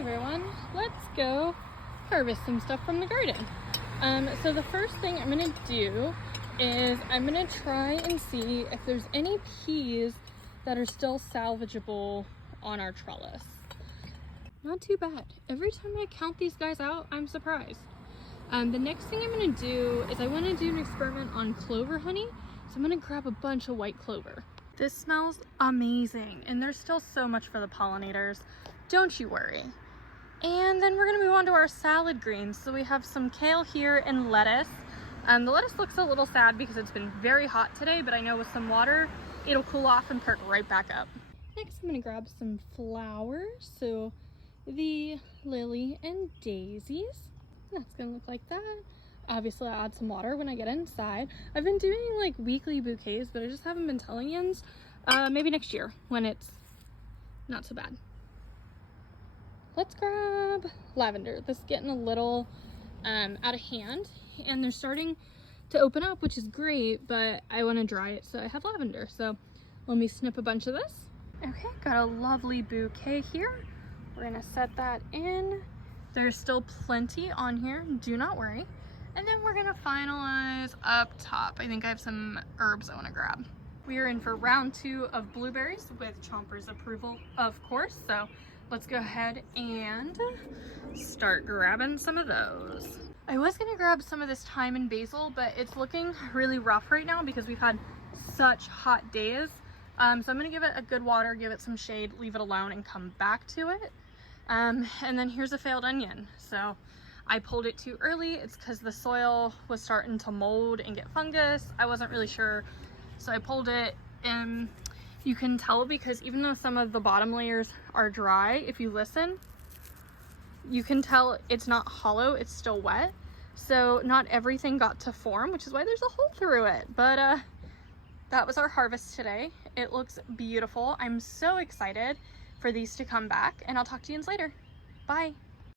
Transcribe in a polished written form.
everyone, let's go harvest some stuff from the garden. So the first thing I'm gonna do is I'm gonna try and see if there's any peas that are still salvageable on our trellis. Not too bad. Every time I count these guys out, I'm surprised. The next thing I'm gonna do is I wanna do an experiment on clover honey. So I'm gonna grab a bunch of white clover. This smells amazing, and there's still so much for the pollinators. Don't you worry. And then we're gonna move on to our salad greens. So we have some kale here and lettuce. The lettuce looks a little sad because it's been very hot today, but I know with some water, it'll cool off and perk right back up. Next, I'm gonna grab some flowers. So the lily and daisies. That's gonna look like that. Obviously, I'll add some water when I get inside. I've been doing like weekly bouquets, but I just haven't been telling you. Maybe next year when it's not so bad. Let's grab lavender. This is getting a little out of hand, and they're starting to open up, which is great, but I want to dry it, so I have lavender. So let me snip a bunch of this. Okay, got a lovely bouquet here. We're gonna set that in. There's still plenty on here, do not worry. And then we're gonna finalize up top. I think I have some herbs I wanna grab. We are in for round 2 of blueberries with Chomper's approval, of course. So let's go ahead and start grabbing some of those. I was gonna grab some of this thyme and basil, but it's looking really rough right now because we've had such hot days. So I'm gonna give it a good water, give it some shade, leave it alone, and come back to it. And then here's a failed onion. So I pulled it too early. It's because the soil was starting to mold and get fungus. I wasn't really sure, so I pulled it, and you can tell because even though some of the bottom layers are dry, if you listen, you can tell it's not hollow, it's still wet. So not everything got to form, which is why there's a hole through it. But that was our harvest today. It looks beautiful. I'm so excited for these to come back, and I'll talk to you later. Bye.